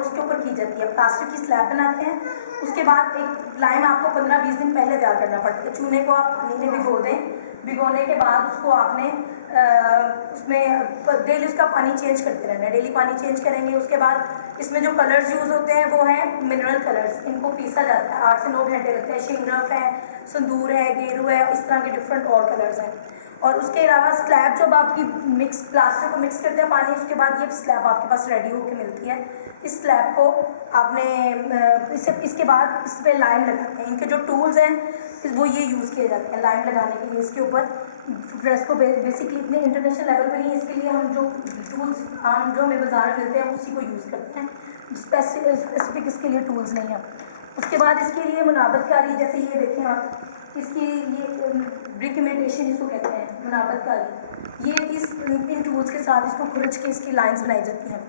उसके ऊपर की जाती है। प्लास्टिक की स्लैब बनाते हैं, उसके बाद एक लाइम आपको 15-20 दिन पहले तैयार करना पड़ता है। चूने को आप पानी में भिगो दें, भिगोने के बाद उसको आपने उसमें डेली उसका पानी चेंज करते रहना है, डेली पानी चेंज करेंगे। उसके बाद इसमें जो कलर्स यूज़ होते हैं वो हैं मिनरल कलर्स, इनको पीसा जाता है, 8 से 9 घंटे लगते हैं। शिंगरफ है, संदूर है, गेरू है, इस तरह के डिफरेंट और कलर्स हैं। और उसके अलावा स्लैब जब आपकी मिक्स प्लास्टर को मिक्स करते हैं पानी, उसके बाद ये स्लैब आपके पास रेडी होकर मिलती है। इस स्लैब को आपने इसके बाद इस पर लाइम लगाते हैं। इनके जो टूल्स हैं वो ये यूज़ किए जाते हैं लाइम लगाने के लिए। इसके ऊपर ड्रेस को बेसिकली इतने इंटरनेशनल लेवल पर नहीं, इसके लिए हम जो टूल्स आम जो हमें बाजार में मिलते हैं उसी को यूज़ करते हैं, स्पेसिफिक इसके लिए टूल्स नहीं है। उसके बाद इसके लिए मुनाबतकारी, जैसे ये देखें आप, इसकी ये ब्रिक इमिटेशन इसको कहते हैं, मुनाबतकारी। ये इन टूल्स के साथ इसको खुरच के इसकी लाइंस बनाई जाती हैं।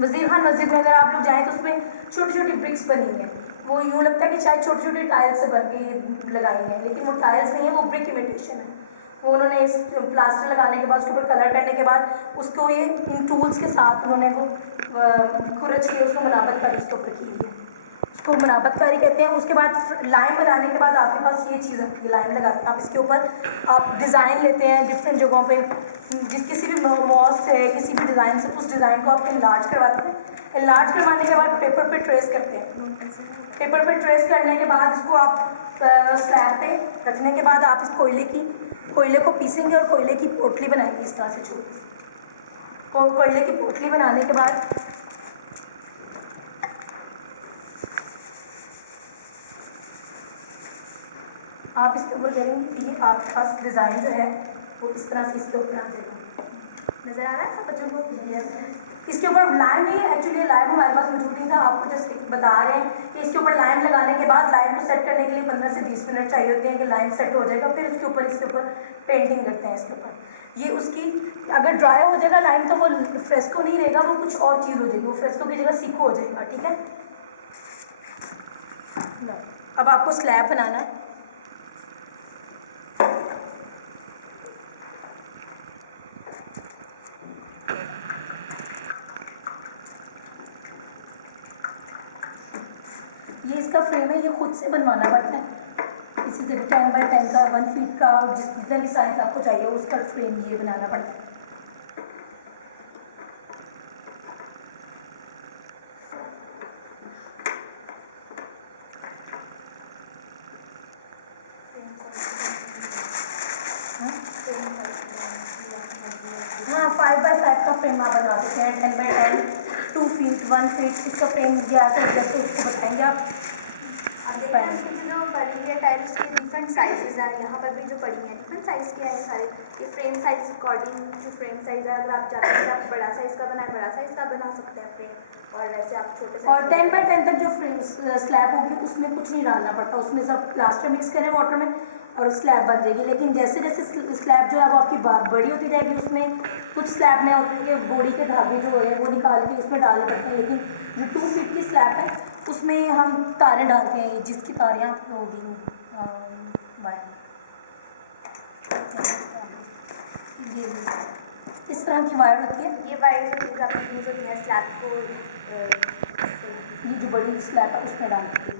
वज़ीर खान मस्जिद में अगर आप लोग जाएँ तो उसमें छोटी छोटी ब्रिक्स बनी हैं, वो यूँ लगता है कि शायद छोटी छोटी टाइल्स से बन के लगाई हैं, लेकिन वो टाइल्स नहीं है, वो ब्रिक इमिटेशन है। वो उन्होंने इस प्लास्टर लगाने के बाद उसके ऊपर कलर करने के बाद उसको ये इन टूल्स के साथ उन्होंने वो खुरच के उसको मुनाबतकारी उसके ऊपर की है, उसको मुनाबतकारी कहते हैं। उसके बाद लाइम बनाने के बाद आपके पास ये चीज़ आती है, लाइम लगाते हैं आप, इसके ऊपर आप डिज़ाइन लेते हैं डिफरेंट जगहों पे, किसी भी मॉस से किसी भी डिज़ाइन से उस डिज़ाइन को आप इनलार्ज करवाते हैं। इनलार्ज करवाने के बाद पेपर पे ट्रेस करते हैं। पेपर पे ट्रेस करने के बाद इसको आप स्लैब पे रखने के बाद आप इस कोयले को पीसेंगे और कोयले की पोटली बनाएंगे इस तरह से छोटी। कोयले की पोटली बनाने के बाद आप इसके ऊपर करेंगे, ये आपके पास डिज़ाइन जो है वो इस तरह से इसके ऊपर आ जाएगा। नज़र आ रहा है सब बच्चों को? इसके ऊपर लाइम नहीं है, एक्चुअली लाइम हमारे पास मौजूद नहीं था, आपको जस्ट बता रहे हैं कि इसके ऊपर लाइम लगाने के बाद लाइम को सेट करने के लिए 15 से 20 मिनट चाहिए होते हैं कि लाइम सेट हो जाएगा, फिर इसके ऊपर पेंटिंग करते हैं। इसके ऊपर ये उसकी अगर ड्राई हो जाएगा लाइम तो वो फ्रेस्को नहीं रहेगा, वो कुछ और चीज़ हो जाएगी, वो फ्रेस्को की जगह सीखो हो जाएगा। ठीक है, अब आपको स्लैब बनाना है। ये इसका फ्रेम है, ये खुद से बनवाना पड़ता है। इसी से 10 बाई 10 का 1 फीट का जितना भी साइज आपको चाहिए उसका फ्रेम ये बनाना पड़ता है। हाँ 5 बाई 5 का फ्रेम आप बना सकते हैं, 10 बाई 10, 2 फीट 1 फीट इसका फ्रेम दिया है, जैसे उसको बताएंगे आप। जो पड़ी है टाइल्स की डिफरेंट साइजेस हैं, यहाँ पर भी जो पड़ी हैं डिफरेंट साइज़ के हैं सारे। ये फ्रेम साइज अकॉर्डिंग जो फ्रेम साइज़ है, अगर आप चाहते हैं कि आप बड़ा साइज़ का बनाए बड़ा साइज़ का बना सकते हैं फ्रेम, और वैसे आप छोटे साइज और 10 बाई 10 तक जो फ्रेम स्लैब होगी उसमें कुछ नहीं डालना पड़ता, उसमें सब प्लास्टर मिक्स करें वाटर में और स्लैब बन जाएगी। लेकिन जैसे जैसे स्लैब जो है वो आपकी बड़ी होती जाएगी, उसमें कुछ स्लैब में होती है कि बोरी के धागे जो है वो निकाल के उसमें डालने पड़ते हैं। लेकिन जो 2 फीट की स्लैब है उसमें हम तारें डालते हैं, जिसकी तारें आपको होगी ये इस तरह की वायर होती है। ये वायर जो यूज़ होती है स्लैब को, ये जो बड़ी स्लैब है उसमें डालते हैं।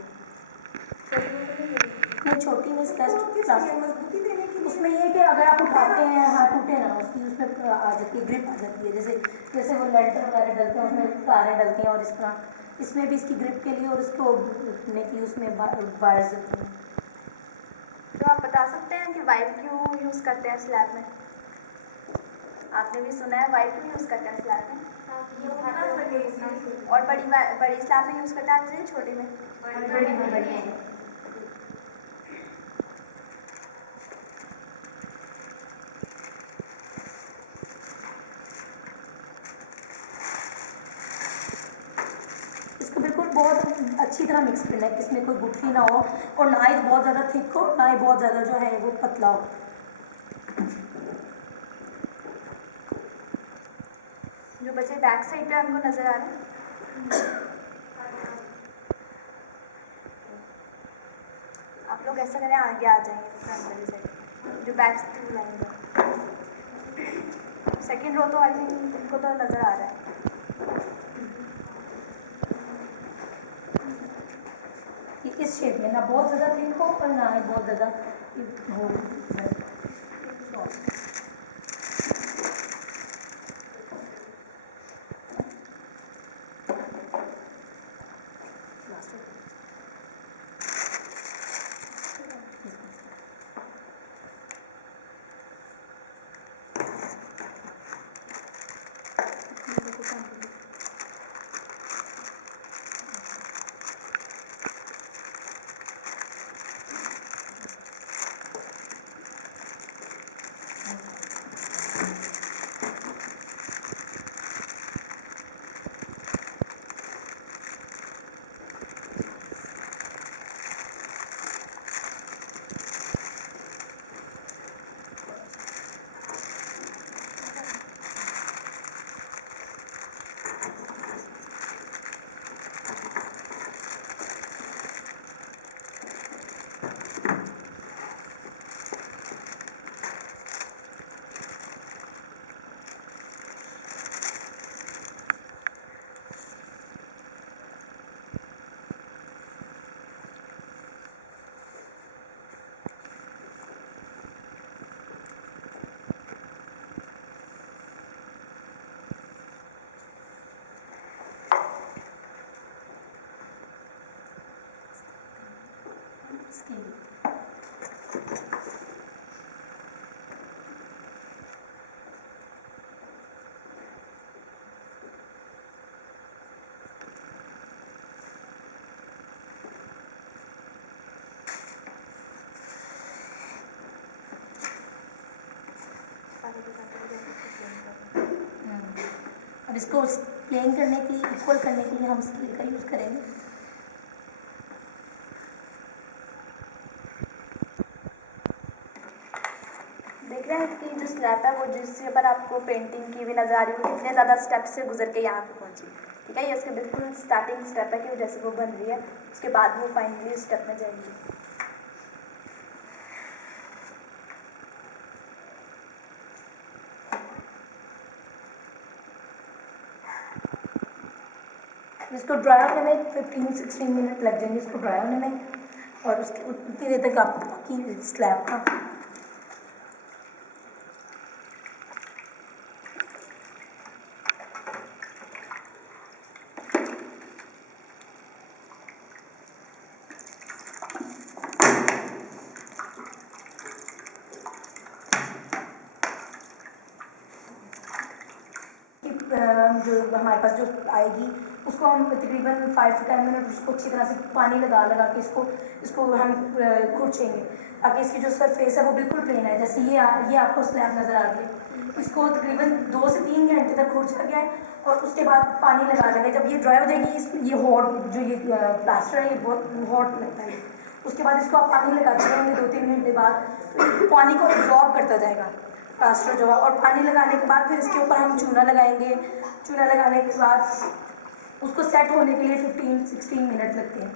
नहीं छोटी नहीं, प्लास्टिक देने की उसमें ये कि अगर आप उठाते हैं हाथ टूटे ना उसकी, उसमें आ जाती है, ग्रिप आ जाती है। जैसे वो लेंटर वगैरह डलते हैं उसमें तारें डलती हैं, और इस तरह इसमें भी इसकी ग्रिप के लिए और इसको रखने के लिए उसमें वायर्स होती हैं। तो आप बता सकते हैं कि वायर क्यों यूज़ करते हैं स्लैब में? आपने भी सुना है वायर क्यों यूज़ करते हैं स्लैब में? और बड़ी स्लैब में यूज़ करते हैं, छोटे में? बड़ी इसको बिल्कुल बहुत अच्छी तरह मिक्स करना है, इसमें कोई गुठली ना हो और ना ही बहुत ज़्यादा थिक हो, ना ही बहुत ज़्यादा जो है वो पतला हो। जो बच्चे बैक साइड पे हमको नज़र आ रहे हैं, आप लोग ऐसा करें आगे आ जाएंगे फ्रंट वाली साइड, जो बैक साइड लाएंगे। सेकेंड रो तो आई थिंक उनको तो नज़र आ रहा है। इस शेप में, ना बहुत ज़्यादा थिक हो और ना ही बहुत ज़्यादा हो सॉफ्ट। अब इसको प्लेन करने के लिए, इक्वल करने के लिए हम स्केल का यूज़ करेंगे। देख रहे हैं कि जो स्लैब है वो जिसके ऊपर आपको पेंटिंग की हुई नज़र आ रही है, कितने ज़्यादा स्टेप से गुजर के यहाँ पे पहुँची। ठीक है, ये उसके बिल्कुल स्टार्टिंग स्टेप है कि जैसे वो बन रही है, उसके बाद वो फाइनली स्टेप में जाएगी। इसको ड्राई होने में 15-16 मिनट लग जाएंगे इसको ड्राई होने में, और उसके उतनी देर तक आपको बाकी स्लैब का जो हमारे पास जो आएगी उसको हम तकरीबन 5 to 10 मिनट उसको अच्छी तरह से पानी लगा के इसको हम खुरचेंगे ताकि इसकी जो सरफेस है वो बिल्कुल प्लेन है। जैसे ये आपको स्लैब नज़र आ रही है, इसको तकरीबन 2 से 3 घंटे तक खुरचा गया है और उसके बाद पानी लगा लगा जब ये ड्राई हो जाएगी, ये हॉट जो ये प्लास्टर है ये बहुत हॉट लगता है। उसके बाद इसको आप पानी लगाते रहेंगे 2-3 घंटे बाद, तो ये पानी को एब्जॉर्ब करता जाएगा प्लास्टर जो है। और पानी लगाने के बाद फिर इसके ऊपर हम चूना लगाएंगे। चूना लगाने के बाद उसको सेट होने के लिए 15-16 मिनट लगते हैं।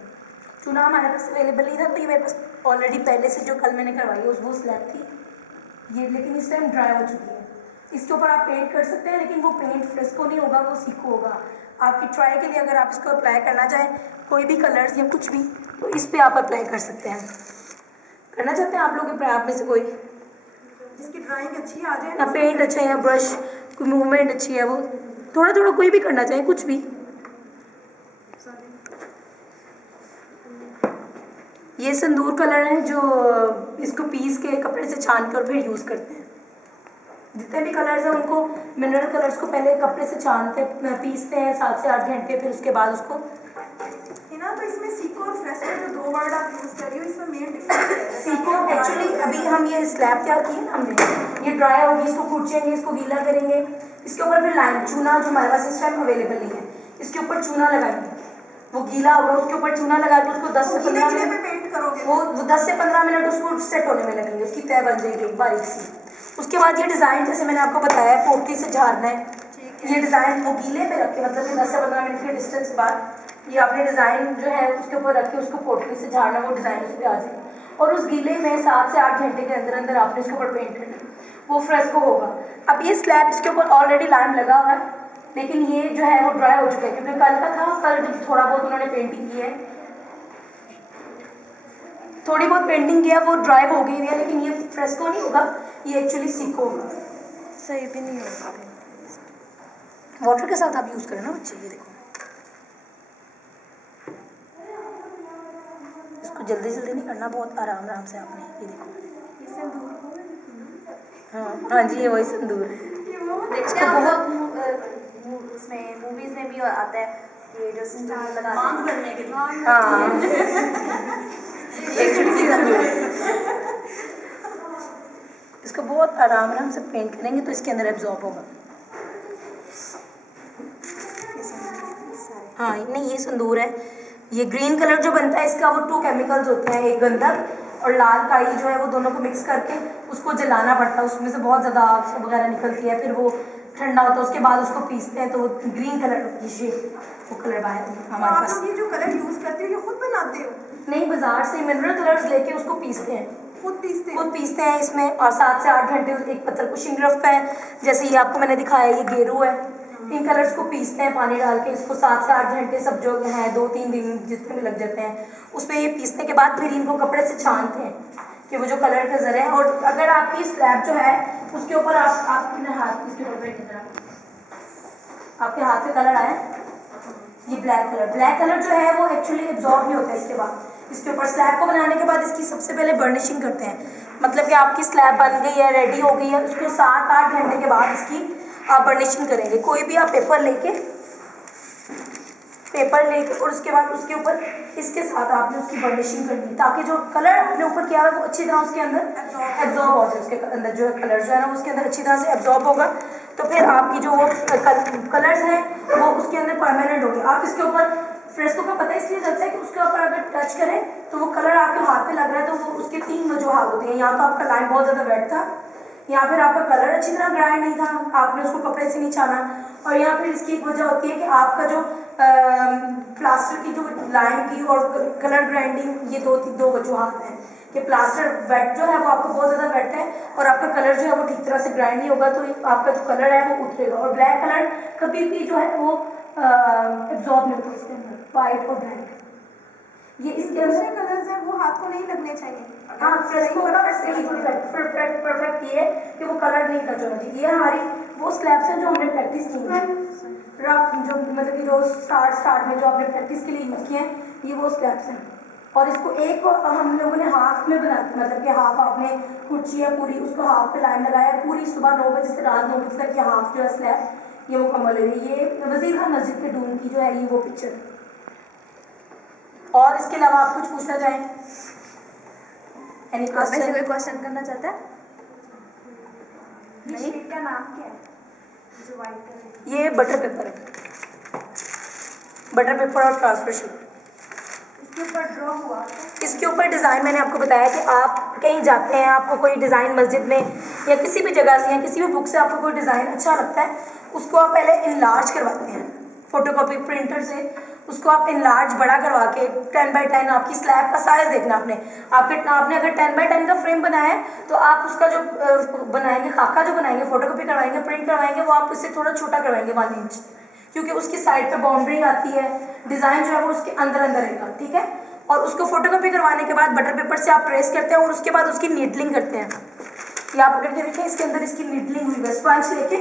चूना हमारे पास अवेलेबल नहीं था, तो ये मेरे पास ऑलरेडी पहले से जो कल मैंने करवाई है वो स्लैब थी ये, लेकिन इस टाइम ड्राई हो चुकी है। इसके ऊपर आप पेंट कर सकते हैं, लेकिन वो पेंट फ्रेस्को नहीं होगा, वो सीको होगा। आपकी ट्राई के लिए अगर आप इसको अप्लाई करना चाहें कोई भी कलर्स या कुछ भी, तो इस पर आप अप्लाई कर सकते हैं। करना चाहते हैं आप लोग आप में से कोई जिसकी ड्राइंग अच्छी आ जाए ना, पेंट अच्छा है या ब्रश कोई मूवमेंट अच्छी है, वो थोड़ा थोड़ा कोई भी करना चाहे कुछ भी। ये संदूर कलर है जो इसको पीस के कपड़े से छान कर फिर यूज़ करते हैं। जितने भी कलर्स हैं उनको मिनरल कलर्स को पहले कपड़े से छानते पीसते हैं 7 से 8 घंटे, फिर उसके बाद उसको ना। तो इसमें सीको और फ्रेस्को जो 2 वर्ड आप यूज़ कर रही हो, इसमें मेन डिफरेंस सीको एक्चुअली अभी हम ये स्लैब तैयार की है ना हमने, ये ड्राई होगी, इसको कुचेंगे, इसको गीला करेंगे, इसके ऊपर फिर लाइन चूना जो हमारे पास इस टाइम अवेलेबल नहीं है, इसके ऊपर चूना लगाएंगे, वो गीला होगा, उसके ऊपर चूना लगा के उसको 10 से 15 मिनट पेंट करोगे, वो 10 से 15 मिनट उसको सेट होने में लगेंगे, उसकी तय बन जाएगी बारीक सी। उसके बाद ये डिज़ाइन जैसे मैंने आपको बताया पोटली से झाड़ना है, ये डिज़ाइन वो गीले पे रख के, मतलब 10 से 15 मिनट के डिस्टेंस बाद ये आपने डिज़ाइन जो है उसके ऊपर रख के उसको पोटली से झाड़ना, वो डिज़ाइन उस पर आ जाएगा। और उस गीले में 7 से 8 घंटे के अंदर अंदर आपने इसके ऊपर पेंट करना, वो फ्रेस्को होगा। अब ये स्लैब इसके ऊपर ऑलरेडी लाइम लगा हुआ है, लेकिन ये जो है वो ड्राई हो चुका है क्योंकि कल का था, कल जो थोड़ा बहुत उन्होंने पेंटिंग की है थोड़ी बहुत पेंटिंग किया, वो ड्राई हो गई है, लेकिन ये फ्रेस्को नहीं होगा, ये एक्चुअली सीको होगा। सही भी नहीं होगा। वाटर के साथ आप यूज़ करें ना बच्चे। ये देखो, इसको जल्दी जल्दी नहीं करना, बहुत आराम आराम से आपने। ये देखो, हाँ जी, ये वही सिंदूर है। देखते हैं बहुत उसमें मूवीज में भी आता है ये जो सिंदूर लगा मांग भरने के लिए। हाँ, एक्चुअली सिंदूर। इसको बहुत आराम आराम से पेंट करेंगे तो इसके अंदर एब्जॉर्ब होगा। हाँ नहीं, ये सिंदूर है। ये ग्रीन कलर जो बनता है इसका, वो 2 केमिकल्स होते हैं, एक गंधक और लाल काई जो है, वो दोनों को मिक्स करके उसको जलाना पड़ता है। उसमें से बहुत ज़्यादा आग वगैरह निकलती है, फिर वो ठंडा होता है, उसके बाद उसको पीसते हैं तो वो ग्रीन कलर ये वो कलर बाहर हमारे आप पास। लोग ये जो कलर यूज करते हो ये खुद बनाते हो? नहीं, बाजार से मिनरल कलर्स लेके उसको पीसते हैं, खुद पीसते हो? खुद पीसते हैं इसमें, और 7 से 8 घंटे एक पत्थर को शिंग रखता है। जैसे ये आपको मैंने दिखाया, ये गेरू है। इन कलर्स को पीसते हैं पानी डाल के, इसको 7 से 8 घंटे, सब जो हैं 2-3 दिन जितने भी लग जाते हैं उसमें। ये पीसने के बाद फिर इनको कपड़े से छानते हैं कि वो जो कलर के ज़रे हैं। और अगर आपकी स्लैब जो है उसके ऊपर आपके हाथ इसके ऊपर की तरह आपके हाथ पे कलर आए, ये ब्लैक कलर जो है वो एक्चुअली एब्जॉर्ब नहीं होता है। इसके बाद इसके ऊपर स्लैब को बनाने के बाद इसकी सबसे पहले बर्निशिंग करते हैं, मतलब कि आपकी स्लैब बन गई है, रेडी हो गई है, उसको 7-8 घंटे के बाद इसकी आप बर्निशिंग करेंगे। कोई भी आप पेपर लेके और उसके बाद उसके ऊपर इसके साथ आपने उसकी बर्निशिंग करनी, ताकि जो कलर आपने ऊपर किया है वो अच्छी तरह उसके अंदर एब्जॉर्ब हो जाए। उसके अंदर जो है कलर जो है ना, उसके अंदर अच्छी तरह से एब्जॉर्ब होगा, तो फिर आपकी जो वो कलर्स हैं वो उसके अंदर परमानेंट होंगे। आप इसके ऊपर फ्रेस्को का पता इसलिए चलता है कि उसके ऊपर अगर टच करें तो वो कलर आपके हाथ पे लग रहा है, तो वो उसके 3 वजूहात होती हैं। या तो आपका लाइन बहुत ज़्यादा वेट था, या फिर आपका कलर अच्छी तरह ग्राइंड नहीं था, आपने उसको कपड़े से नहीं छाना, और या फिर इसकी एक वजह होती है कि आपका जो प्लास्टर की जो लाइन की और कलर ग्राइंडिंग, ये दो वजूहात हैं कि प्लास्टर वेट जो है वो आपको बहुत ज़्यादा वेट है, और आपका कलर जो है वो ठीक तरह से ग्राइंड नहीं होगा, तो आपका जो कलर है वो उतरेगा। और ब्लैक कलर कभी भी जो है वो एब्जॉर्ब नहीं होता इसके अंदर, वाइट और ब्लैक। ये इसके दूसरे अंदर कलर्स हैं वो हाथ को नहीं लगने चाहिए। हाँ, फ्रेस्को का सही परफेक्ट ये है कि वो कलर नहीं टच होना चाहिए। ये हमारी वो स्लैब्स हैं जो हमने प्रैक्टिस की है, रफ जो मतलब कि जो स्टार्ट में जो आपने प्रैक्टिस के लिए यूज़ किए हैं, ये वो स्लैब्स हैं। और इसको एक हम लोगों ने हाफ में बना, मतलब कि हाफ आपने कुर्ची है पूरी, उसको हाफ पे लाइन लगाया, पूरी सुबह 9 बजे से रात 9 बजे तक ये हाफ जो है स्लैब ये मुकम्मल है। ये वज़ीर खान मस्जिद के डूम की जो है ये वो पिक्चर है। और इसके अलावा आप कुछ पूछना चाहें? एनी आप में से क्वेश्चन? कोई क्वेश्चन करना चाहता है? ये शीट का नाम क्या है जो वाइट कलर? ये बटर पेपर है, बटर पेपर और ट्रांसफर शीट। इसके ऊपर ड्रॉ हुआ इसके ऊपर डिज़ाइन मैंने आपको बताया कि आप कहीं जाते हैं, आपको कोई डिज़ाइन मस्जिद में या किसी भी जगह से या किसी भी बुक से आपको कोई डिज़ाइन अच्छा लगता है, उसको आप पहले इनलार्ज करवाते हैं फोटोकॉपी प्रिंटर से। उसको आप इनलार्ज बड़ा करवा के 10 बाई 10 आपकी स्लैब का साइज़ देखना आपने अगर 10 बाई 10 का फ्रेम बनाया है तो आप उसका जो बनाएंगे, खाका जो बनाएंगे, फोटोकॉपी करवाएंगे, प्रिंट करवाएंगे, वो आप इससे थोड़ा छोटा करवाएंगे 1 इंच, क्योंकि उसकी साइड पे बाउंड्री आती है, डिज़ाइन जो है वो उसके अंदर रहेगा, ठीक है। और उसको फोटोकॉपी करवाने के बाद बटर पेपर से आप प्रेस करते हैं और उसके बाद उसकी नीडलिंग करते हैं। ये आप पकड़ के देखें, इसके अंदर इसकी नीडलिंग हुई है, स्पंज लेके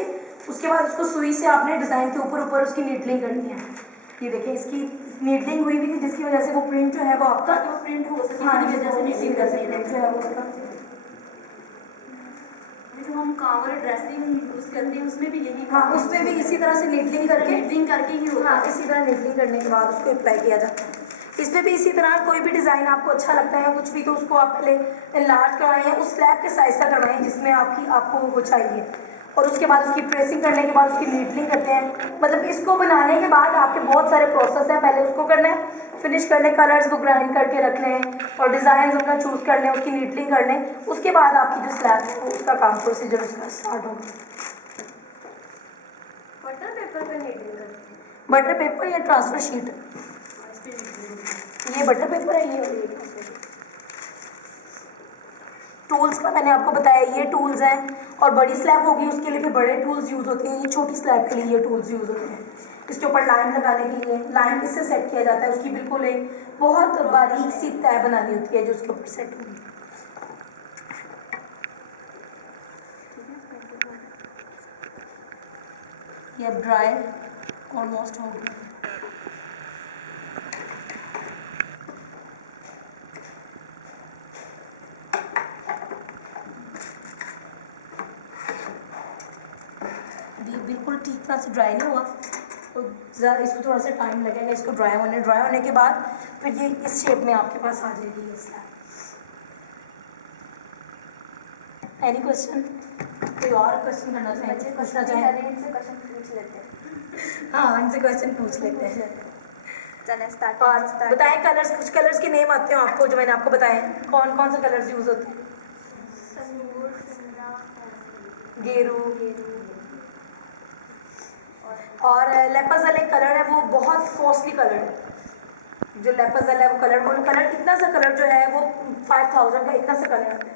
उसके बाद उसको सुई से आपने डिज़ाइन के ऊपर उसकी नीडलिंग करनी है। ये देखें, इसकी नीडलिंग हुई भी थी, जिसकी वजह से वो प्रिंट जो है वो आपका प्रिंट हो सके, हाँ, इसकी वजह से नीडलिंग करते हैं। जो है वो उसका जो हम कांवर ड्रेसिंग यूज़ करते हैं उसमें भी यही हाँ, उसमें भी इसी तरह से नीडलिंग करके ही होता हाँ, है। इसी तरह नीडलिंग करने के बाद उसको अप्लाई किया जाता है। इसमें भी इसी तरह कोई भी डिज़ाइन आपको अच्छा लगता है कुछ भी, तो उसको आप पहले इनलार्ज करवाएं या उस स्लैब के साइज़ का करवाएं जिसमें आपको वो चाहिए, और उसके बाद उसकी प्रेसिंग करने के बाद उसकी नीडलिंग करते हैं। मतलब इसको बनाने के बाद आपके बहुत सारे प्रोसेस हैं, पहले उसको करना है, फिनिश कर लें, कलर्स को ग्राइंड करके रख लें और डिज़ाइन अपना चूज़ कर लें, उसकी नीडलिंग कर लें, उसके बाद आपकी जो स्लैब है उसका काम प्रोसीजर उसका स्टार्ट होगा। बटर पेपर पे नीडलिंग करते हैं। बटर पेपर या ट्रांसफर शीट, ये बटर पेपर है, ये टूल्स का मैंने आपको बताया, ये टूल्स हैं। और बड़ी स्लैब होगी उसके लिए फिर बड़े टूल्स यूज़ होते हैं, ये छोटी स्लैब के लिए ये टूल्स यूज़ होते हैं। इसके ऊपर लाइन लगाने के लिए लाइन इससे सेट किया जाता है, उसकी बिल्कुल एक बहुत बारीक सी तय बनानी होती है जो उसके ऊपर सेट होगी। ये अब ड्राई ऑलमोस्ट हो गया। बिल्कुल ठीक तरह से ड्राई नहीं हुआ तो ज़रा इसको थोड़ा सा टाइम लगेगा इसको ड्राई होने के बाद फिर ये इस शेप में आपके पास आ जाएगी ये स्लैब। Any question? कोई और क्वेश्चन करना चाहिए, पूछना चाहें? इनसे क्वेश्चन पूछ लेते हैं। हाँ, इनसे क्वेश्चन पूछ लेते हैं। चलें स्टार्ट। और बताएं कलर्स, कुछ कलर्स के नेम आते हैं आपको जो मैंने आपको बताए, कौन कौन से कलर्स यूज़ होते हैं? गेरू और लेपजल एक कलर है, वो बहुत कॉस्टली कलर है। जो लेपजल है वो कलर इतना सा कलर जो है वो 5000 का इतना सा कलर आता है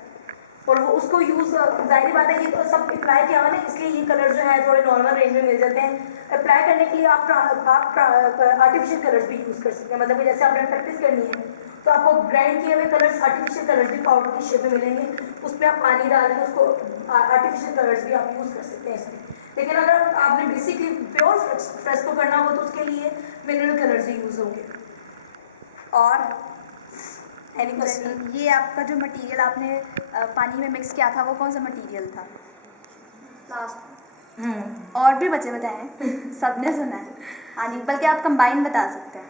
और वो उसको यूज़ जाहिर बात है ये तो सब अप्लाई किया हुआ ना, इसलिए ये कलर जो है थोड़े नॉर्मल रेंज में मिल जाते हैं। अप्लाई करने के लिए आप आर्टिफिशियल कलर्स भी यूज़ कर सकते हैं, मतलब कि जैसे आपने प्रैक्टिस करनी है तो आपको ग्राइंड किए हुए कलर्स आर्टिफिशियल कलर्स भी पाउडर की शेप में मिलेंगे, उसमें आप पानी डाल के उसको आर्टिफिशियल कलर्स भी आप यूज़ कर सकते हैं इसमें। लेकिन अगर आपने बेसिकली प्योर फ्रेस्को करना हो तो उसके लिए मिनरल कलर्स ही यूज़ होंगे। और एनी क्वेश्चन? ये आपका जो मटेरियल आपने पानी में मिक्स किया था वो कौन सा मटेरियल था? और भी बच्चे बताएं, सबने सुना है। हाँ नहीं, बल्कि आप कंबाइन बता सकते हैं।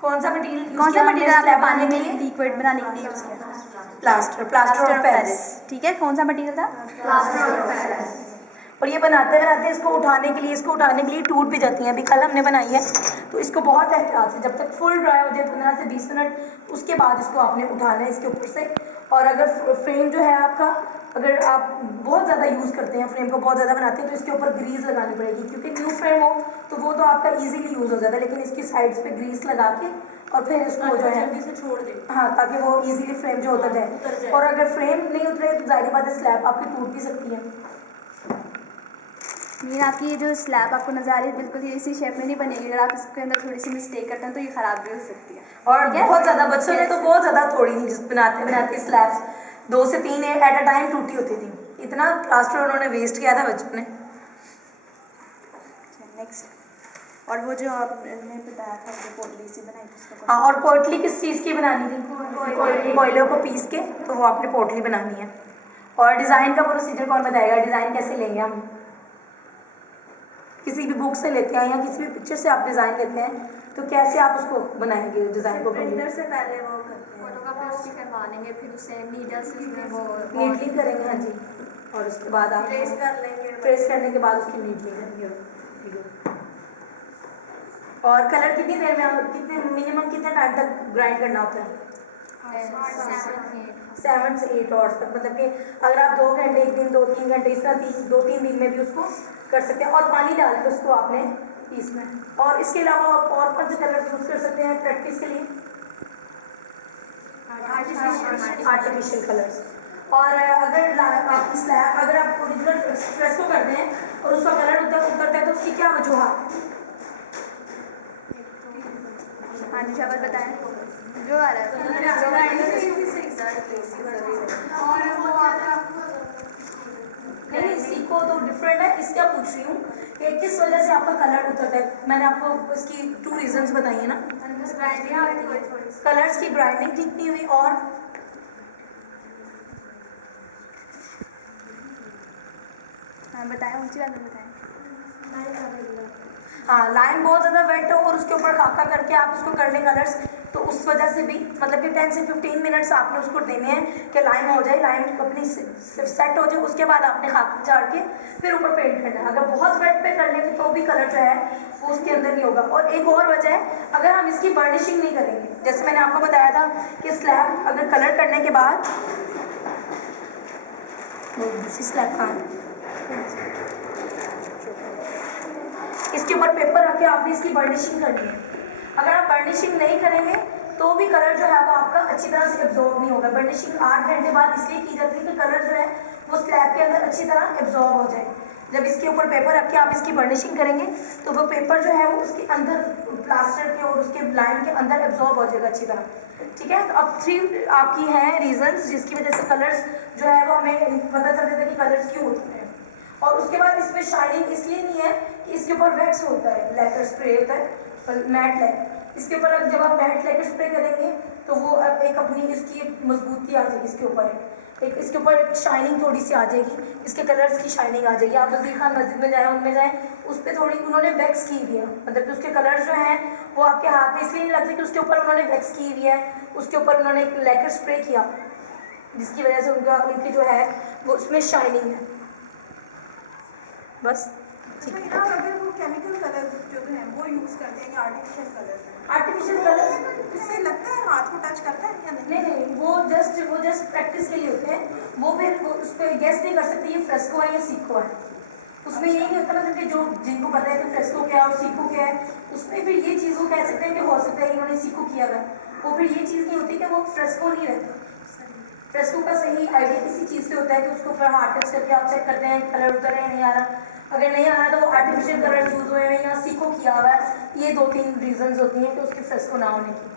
कौन सा मटेरियल आपने पानी में लिक्विड बनाने के लिए यूज़ किया? Plaster of Paris. ठीक है, कौन सा मटेरियल था? Plaster of Paris. और ये बनाते इसको उठाने के लिए टूट भी जाती हैं। अभी कल हमने बनाई है तो इसको बहुत एहतियात से जब तक फुल ड्राई हो जाए 15 से 20 मिनट, उसके बाद इसको आपने उठाना है इसके ऊपर से। और अगर फ्रेम जो है आपका, अगर आप बहुत ज़्यादा यूज़ करते हैं, फ्रेम को बहुत ज़्यादा बनाते हैं तो इसके ऊपर ग्रीस लगानी पड़ेगी, क्योंकि न्यू फ्रेम हो तो वो तो आपका इजीली यूज़ हो जाता है, लेकिन इसकी साइड्स पे ग्रीस लगा के और फिर इसको जो है से छोड़ दे। हाँ, ताकि वो इजीली फ्रेम जो उतर जाए। और अगर फ्रेम नहीं उतरे तो जाहिर बात है स्लैब आपकी टूट भी सकती है। मीन आपकी ये जो स्लैब आपको नजर आ रही है बिल्कुल ये इसी शेप में नहीं बनेगी, अगर आप इसके अंदर थोड़ी सी मिस्टेक करते हैं तो ये ख़राब भी हो सकती है। और बहुत ज़्यादा बच्चों ने तो बहुत ज़्यादा थोड़ी थी जिस बनाते स्लैब्स 2 से 3 एट अ टाइम टूटी होती थी, इतना प्लास्टर उन्होंने वेस्ट किया था बच्चों ने। नेक्स्ट, और वो जो आपने बताया था जो पोटली सी बनाई थी उसको? हाँ, और पोटली किस चीज़ की बनानी थी? कोयले को पीस के तो वो आपने पोटली बनानी है। और डिज़ाइन का प्रोसीजर कौन बताएगा? डिज़ाइन कैसे लेंगे हम? किसी भी बुक से लेते हैं या किसी भी पिक्चर से आप डिज़ाइन लेते हैं तो कैसे आप उसको बनाएंगे डिज़ाइन को? प्रिंटर से पहले वो करते हैं, फोटोकॉपी उसकी करवा लेंगे, फिर उसे नीडल से उसमें वो नीडलिंग करेंगे। हाँ जी, और उसके बाद आप ट्रेस कर लेंगे। प्रेस करने के बाद उसकी नीडलिंग करेंगे। और कलर कितनी देर में, कितने मिनिमम कितने टाइम तक ग्राइंड करना होता है? 7 से 8 आवर्स तक, मतलब कि अगर आप 2 घंटे एक दिन, 2-3 घंटे इस तरह 2-3 दिन में भी उसको कर सकते हैं। और पानी डाल के उसको आपने पीसना है। और इसके अलावा और कौन से कलर यूज़ कर सकते हैं प्रैक्टिस के लिए? Artificial colours. और अगर आपकी स्लैब, अगर आप ओरिजिनल फ्रेस्को करते हैं और उसका कलर उतरता है तो उसकी क्या वजूहत? हाँ जी, शाबाश बताएं जो आ रहा है। नहीं, सीखो तो डिफरेंट है। इसका पूछ रही हूँ कि किस वजह से आपका कलर उतरता है। मैंने आपको इसकी 2 रीजंस बताई है ना। कलर्स की ग्राइंडिंग ठीक नहीं हुई और हाँ बताएं, ऊंची बात में बताएं। हाँ, लाइन बहुत ज़्यादा वेट हो और उसके ऊपर खाका करके आप उसको कर लें कलर्स, तो उस वजह से भी मतलब कि 10 से 15 मिनट्स आपने उसको देने हैं कि लाइन हो जाए, लाइन अपनी सेट हो जाए, उसके बाद आपने खाका झाड़ के फिर ऊपर पेंट करना है। अगर बहुत वेट पे कर लेंगे तो भी कलर जो है वो उसके अंदर नहीं होगा। और एक और वजह है, अगर हम इसकी बर्निशिंग नहीं करेंगे, जैसे मैंने आपको बताया था कि स्लैब अगर कलर करने के बाद दूसरी स्लैब का इसके ऊपर पेपर रख के आपने इसकी बर्निशिंग करनी है। अगर आप बर्निशिंग नहीं करेंगे तो भी कलर जो है वो आपका अच्छी तरह से एब्जॉर्ब नहीं होगा। बर्निशिंग 8 घंटे बाद इसलिए की जाती है कि कलर जो है वो स्लैब के अंदर अच्छी तरह एब्जॉर्ब हो जाए। जब इसके ऊपर पेपर रख के आप इसकी बर्निशिंग करेंगे तो वो पेपर जो है वो उसके अंदर प्लास्टर के और उसके लाइन के अंदर एब्जॉर्ब हो जाएगा अच्छी तरह, ठीक है। तो अब 3 आपकी हैं रीजंस जिसकी वजह से कलर्स जो है वो हमें पता चल जाता है कि कलर्स क्यों होते हैं। और उसके बाद इसमें शाइनिंग इसलिए नहीं है कि इसके ऊपर वैक्स होता है, लैकर स्प्रे होता है, मैट लैक। इसके ऊपर जब आप मैट लैकर स्प्रे करेंगे तो वो एक अपनी इसकी मजबूती आ जाएगी, इसके ऊपर एक इसके ऊपर एक शाइनिंग थोड़ी सी आ जाएगी, इसके कलर्स की शाइनिंग आ जाएगी। आप वजीर खान मस्जिद में जाएँ, उनमें जाएँ, उस पर थोड़ी उन्होंने वैक्स की हुई है, मतलब कि उसके कलर्स जो हैं वो आपके हाथ में इसलिए नहीं लगते कि उसके ऊपर उन्होंने वैक्स की हुई है, उसके ऊपर उन्होंने एक लैकर स्प्रे किया जिसकी वजह से उनकी जो है वो उसमें शाइनिंग है। बस अच्छा, यहाँ अगर वो केमिकल कलर जो हैं वो यूज़ करते हैं या आर्टिफिशियल कलर्स हैं, आर्टिफिशियल कलर्स इससे लगता है हाथ को टच करता है या नहीं? नहीं, वो जस्ट प्रैक्टिस के लिए होते हैं। वो फिर उस पर गेस नहीं कर सकते ये फ्रेस्को है या सीको है। उसमें यही नहीं होता ना कि जो जिनको पता है कि फ्रेस्को क्या है और सीको क्या है, उसमें फिर ये चीज़ वो कह सकते हैं कि हो सकता है इन्होंने सीको किया था। वो फिर ये चीज़ नहीं होती कि वो फ्रेस्को नहीं रहता। फ्रेस्को का सही आइडिया किसी चीज़ से होता है कि उसके ऊपर हाथ टच करके आप चेक करते हैं कलर उतर है नहीं आ रहा। अगर नहीं आ रहा तो आर्टिफिशियल कलर यूज़ हुए हैं या सीको किया हुआ है। ये 2-3 रीजंस होती हैं कि उसके फ्रेस्को ना होने की।